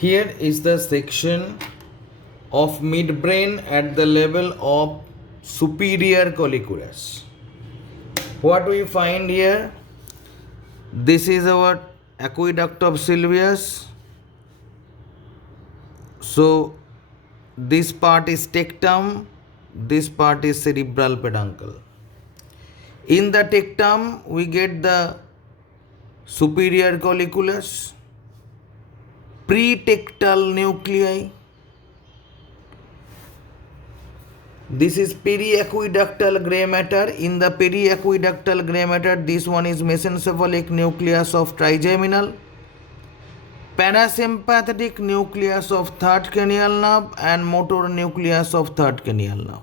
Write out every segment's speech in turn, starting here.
Here is the section of midbrain at the level of superior colliculus. What we find here? This is our aqueduct of Sylvius. So this part is tectum, this part is cerebral peduncle. In the tectum, we get the superior colliculus, pretectal nuclei. This is periaqueductal gray matter. In the periaqueductal gray matter, this one is mesencephalic nucleus of trigeminal, parasympathetic nucleus of third cranial nerve, and motor nucleus of third cranial nerve.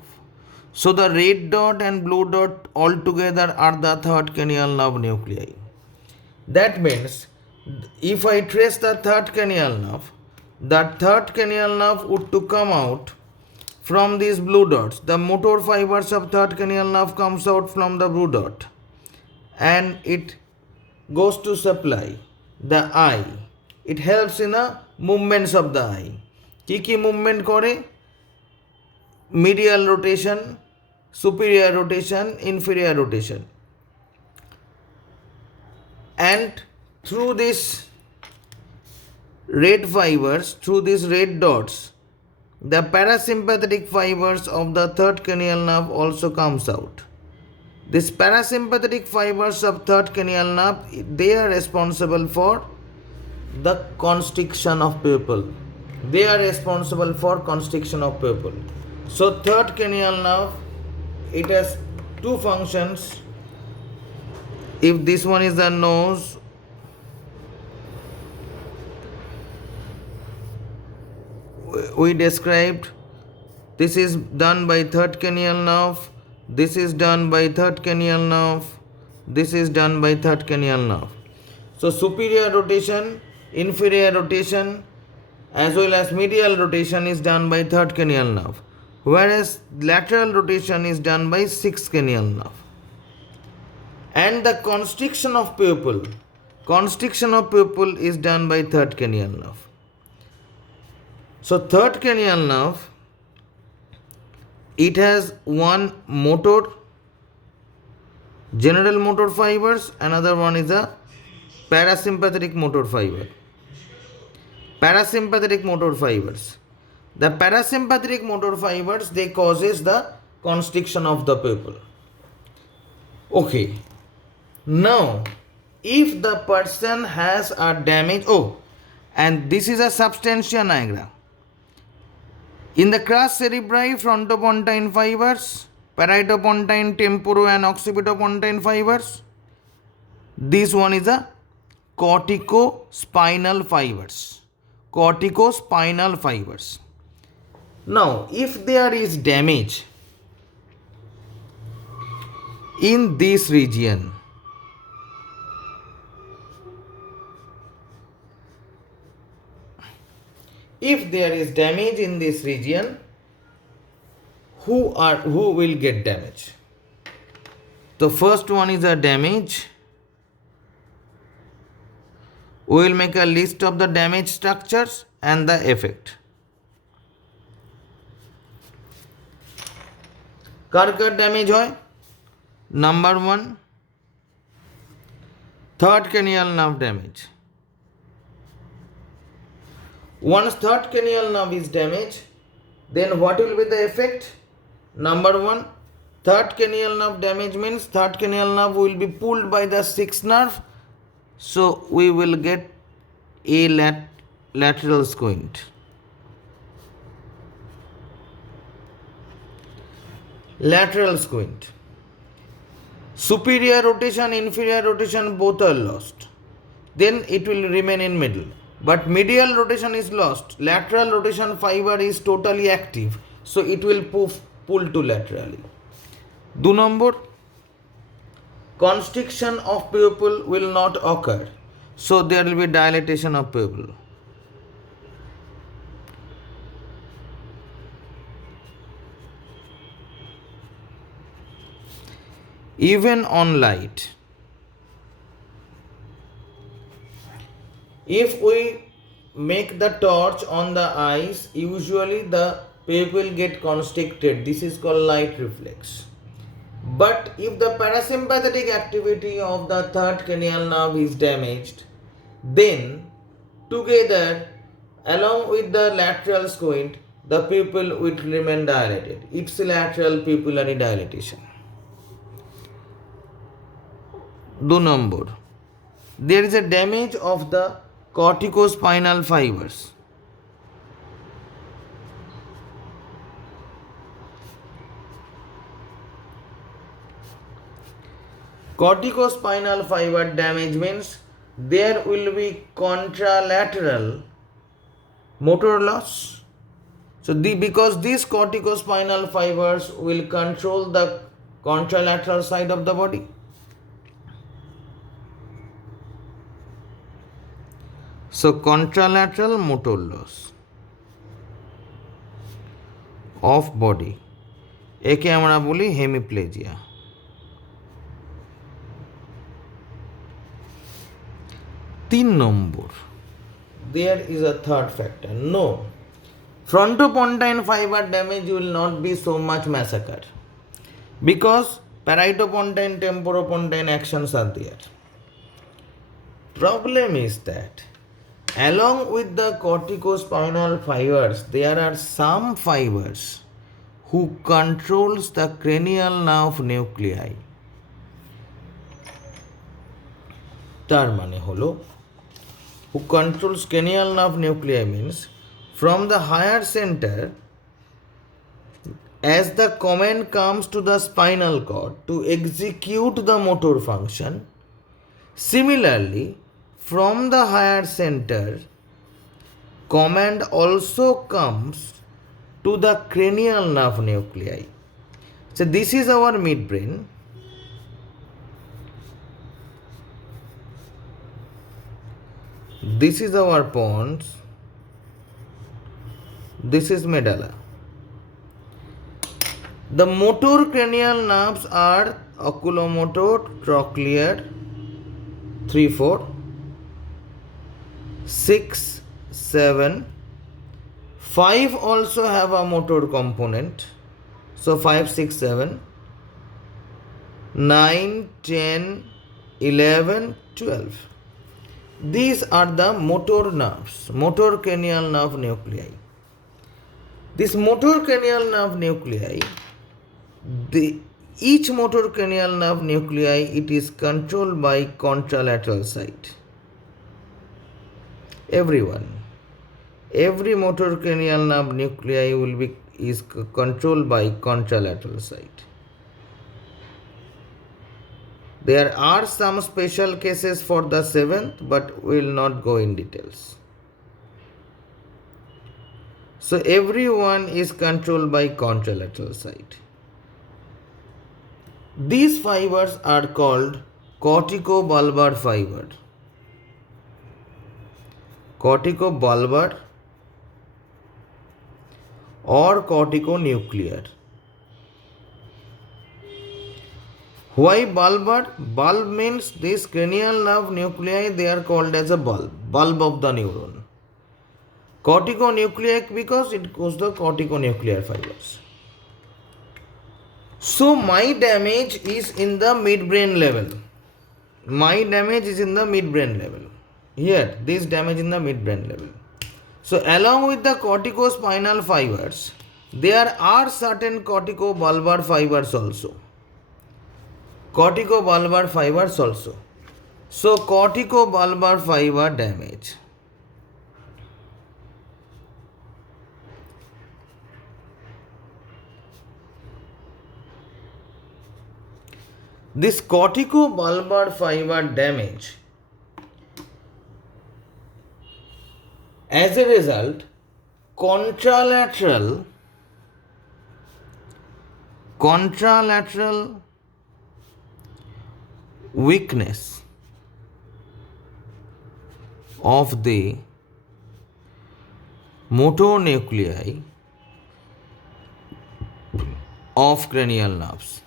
So the red dot and blue dot altogether are the third cranial nerve nuclei. That means if I trace the third cranial nerve, that third cranial nerve would to come out from these blue dots. The motor fibers of third cranial nerve comes out from the blue dot and it goes to supply the eye. It helps in the movements of the eye. Kiki movement kore? Medial rotation, superior rotation, inferior rotation. And through these red fibers, through these red dots, the parasympathetic fibers of the third cranial nerve also comes out. These parasympathetic fibers of third cranial nerve, they are responsible for the constriction of pupil. They are responsible for constriction of pupil. So third cranial nerve, it has two functions. If this one is the nose, we described this is done by third cranial nerve, this is done by third cranial nerve, this is done by third cranial nerve. So superior rotation, inferior rotation as well as medial rotation is done by third cranial nerve, whereas lateral rotation is done by sixth cranial nerve. And the constriction of pupil is done by third cranial nerve. So third cranial nerve, it has one motor, general motor fibers, another one is a parasympathetic motor fiber. Parasympathetic motor fibers. The parasympathetic motor fibers, they causes the constriction of the pupil. Okay. Now, if the person has a damage, and this is a substantia nigra. In the crus cerebri, frontopontine fibers, parietopontine, temporo and occipitopontine fibers. This one is a corticospinal fibers. Corticospinal fibers. Now, if there is damage in this region, if there is damage in this region, who will get damage? The first one is a damage. We will make a list of the damage structures and the effect. Karkar damage hoy. Number 1, third cranial nerve damage. Once third cranial nerve is damaged, then what will be the effect? Number 1, third cranial nerve damage means third cranial nerve will be pulled by the sixth nerve. So we will get a lateral squint. Lateral squint. Superior rotation, inferior rotation, both are lost. Then it will remain in middle. But medial rotation is lost. Lateral rotation fiber is totally active. So it will pull to laterally. 2 number, constriction of pupil will not occur. So there will be dilatation of pupil. Even on light, if we make the torch on the eyes, usually the pupil get constricted. This is called light reflex. But if the parasympathetic activity of the third cranial nerve is damaged, then together along with the lateral squint, the pupil will remain dilated. Ipsilateral pupillary dilatation. 2 number. There is a damage of the corticospinal fibers. Corticospinal fiber damage means there will be contralateral motor loss. So because these corticospinal fibers will control the contralateral side of the body. So contralateral motor loss of body একে আমরা বলি hemiplegia. 3 number, there is a third factor. No, frontopontine fiber damage will not be so much massacre because paritopontine, temporopontine actions are there. Problem is that along with the corticospinal fibers, there are some fibers who controls the cranial nerve nuclei. তার মানে হলো who controls cranial nerve nuclei means from the higher center, as the command comes to the spinal cord to execute the motor function. Similarly, from the higher center, command also comes to the cranial nerve nuclei. So this is our midbrain. This is our pons. This is medulla. The motor cranial nerves are oculomotor, trochlear, 3, 4, 6, 7. 5 also have a motor component. So 5, 6, 7, 9, 10, 11, 12. These are the motor nerves, motor cranial nerve nuclei. This motor cranial nerve nuclei, each motor cranial nerve nuclei, it is controlled by contralateral side. Every motor cranial nerve nuclei is controlled by contralateral side. There are some special cases for the 7th, but we will not go in details. So everyone is controlled by contralateral side. These fibers are called corticobulbar fiber. Corticobulbar or corticonuclear. Why bulbar? Bulb means this cranial nerve nuclei, they are called as a bulb of the neuron. Corticonucleic because it goes the corticonuclear fibers. So my damage is in the midbrain level. Here, this damage in the midbrain level. So along with the corticospinal fibers, there are certain corticobulbar fibers also. So corticobulbar fiber damage. This corticobulbar fiber damage, as a result, contralateral weakness of the motor nuclei of cranial nerves.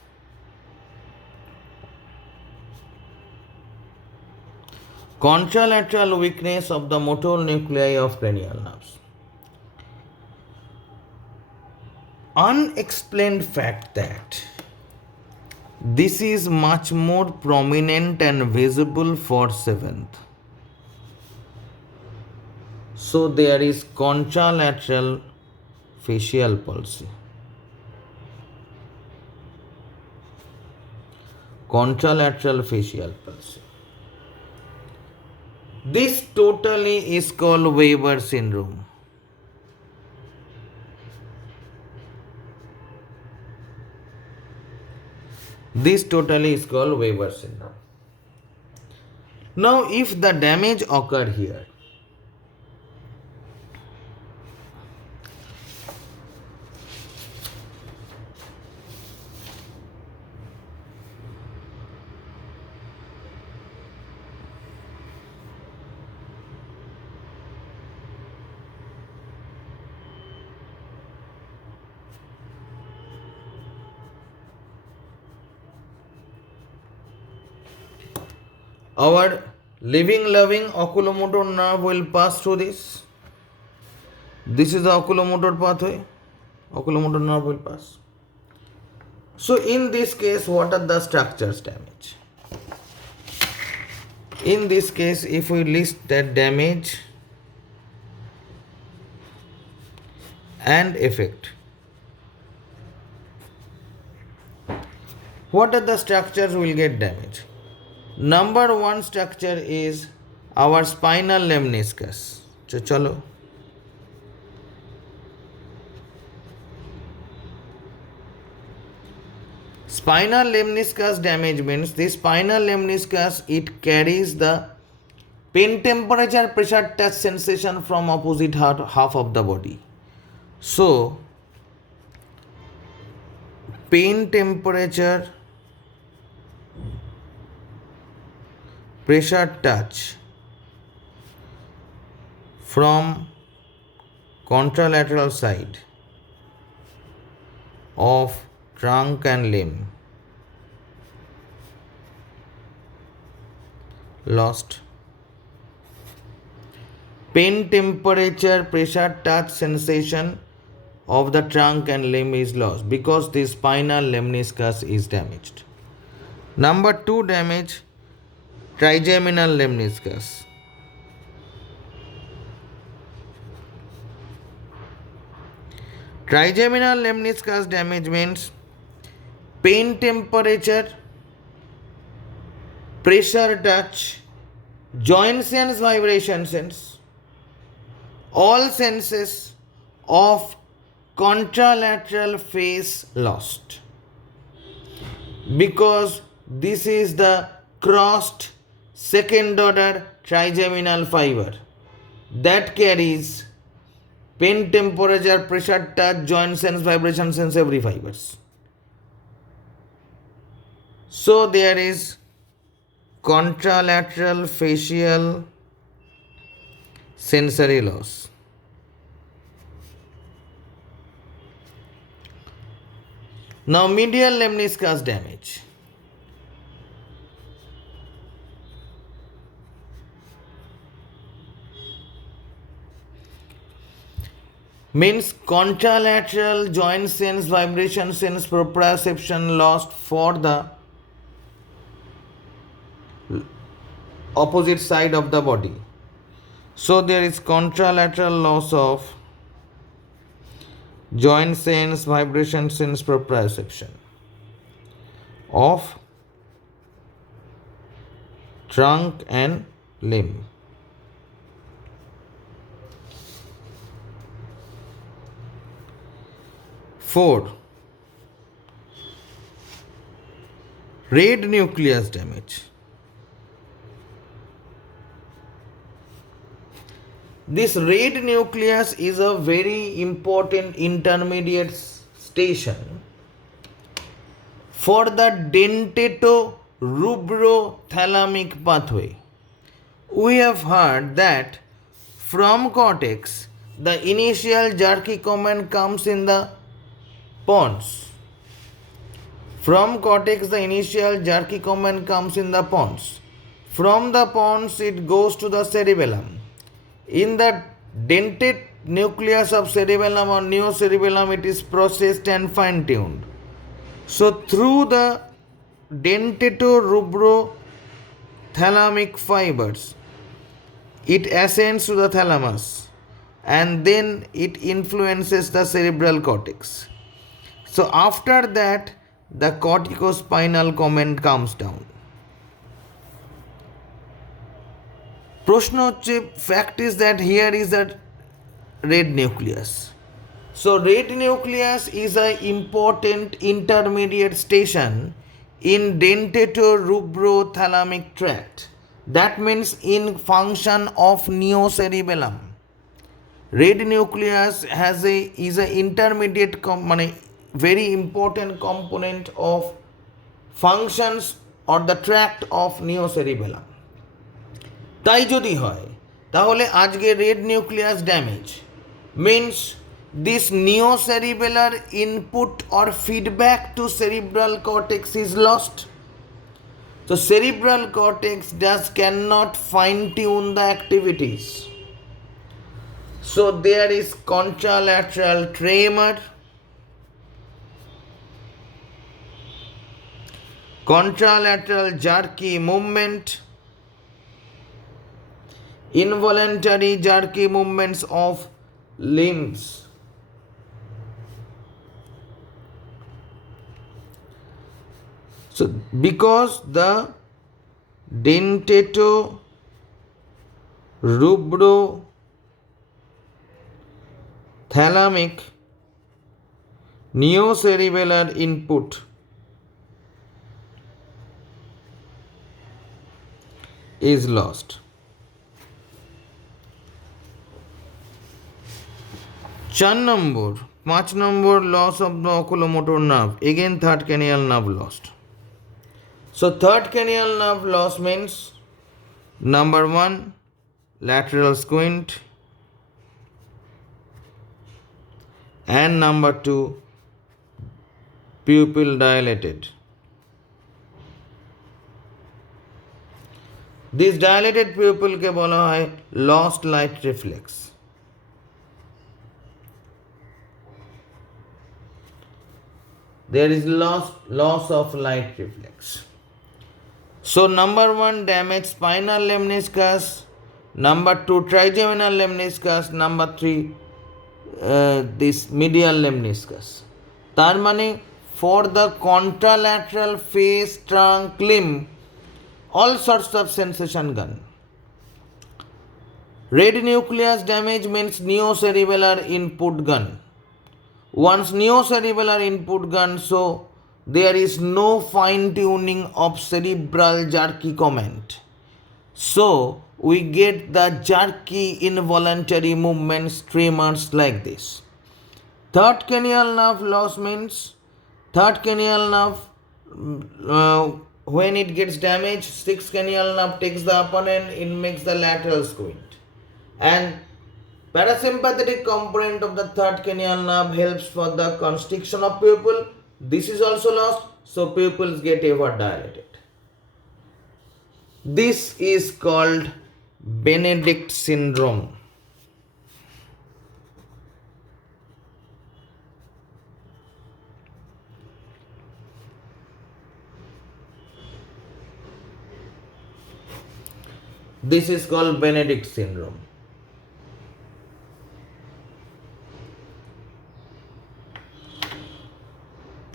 Contralateral weakness of the motor nuclei of cranial nerves. Unexplained fact that this is much more prominent and visible for seventh. So there is contralateral facial palsy. Contralateral facial palsy. This totally is called Weber syndrome. This totally is called Weber syndrome. Now, if the damage occur here, our living, loving oculomotor nerve will pass through this. This is the oculomotor pathway. Oculomotor nerve will pass. So in this case, what are the structures damage? In this case, if we list that damage and effect, what are the structures will get damaged? Number one structure is our spinal lemniscus. Chalo. Spinal lemniscus damage means this spinal lemniscus, it carries the pain temperature pressure touch sensation from opposite half of the body. So pain temperature pressure touch from contralateral side of trunk and limb lost. Pain temperature pressure touch sensation of the trunk and limb is lost because the spinal lemniscus is damaged. Number two damage, trigeminal lemniscus. Trigeminal lemniscus damage means pain temperature, pressure touch, joint sense, vibration sense, all senses of contralateral face lost because this is the crossed second order trigeminal fiber that carries pain temperature, pressure touch, joint sense, vibration sense, every fibers. So there is contralateral facial sensory loss. Now medial lemniscus damage. Means contralateral joint sense, vibration sense, proprioception lost for the opposite side of the body. So there is contralateral loss of joint sense, vibration sense, proprioception of trunk and limb. Four, red nucleus damage. This red nucleus is a very important intermediate station for the dentato-rubro-thalamic pathway. We have heard that from cortex, the initial jerky command comes in the pons. From cortex, the initial jerky command comes in the pons. From the pons, it goes to the cerebellum. In the dentate nucleus of cerebellum or neocerebellum, it is processed and fine-tuned. So through the dentatorubro-thalamic fibers, it ascends to the thalamus and then it influences the cerebral cortex. So after that, the corticospinal comment comes down. প্রশ্ন হচ্ছে, fact is that here is a red nucleus. So red nucleus is an important intermediate station in dentatorubro-thalamic tract. That means in function of neocerebellum. Red nucleus is a intermediate very important component of functions or the tract of neocerebellum. তাই যদি হয় তাহলে আজকে red nucleus damage means this neocerebellar input or feedback to cerebral cortex is lost. So cerebral cortex cannot fine tune the activities. So there is contralateral tremor, contralateral jerky movement, involuntary jerky movements of limbs. So because the dentatorubro-thalamic neocerebellar input is lost. पाँच number loss of the oculomotor nerve. Again third cranial nerve lost. So third cranial nerve loss means number 1 lateral squint and number 2 pupil dilated. This dilated pupil के बोला है lost light reflex. There is loss of light reflex. So number 1 damage spinal lemniscus, number 2 trigeminal lemniscus, number 3 this medial lemniscus. তার মানে for the contralateral face, trunk, limb, all sorts of sensation gone. Red nucleus damage means neocerebellar input gone. Once neocerebellar input gone, so there is no fine tuning of cerebral jerky comment. So we get the jerky involuntary movements, tremors like this. Third cranial nerve loss means third cranial nerve when it gets damaged, sixth cranial nerve takes the upper hand, it makes the lateral squint. And parasympathetic component of the third cranial nerve helps for the constriction of pupil. This is also lost, so pupils get ever dilated. This is called Benedict syndrome. This is called Benedict syndrome.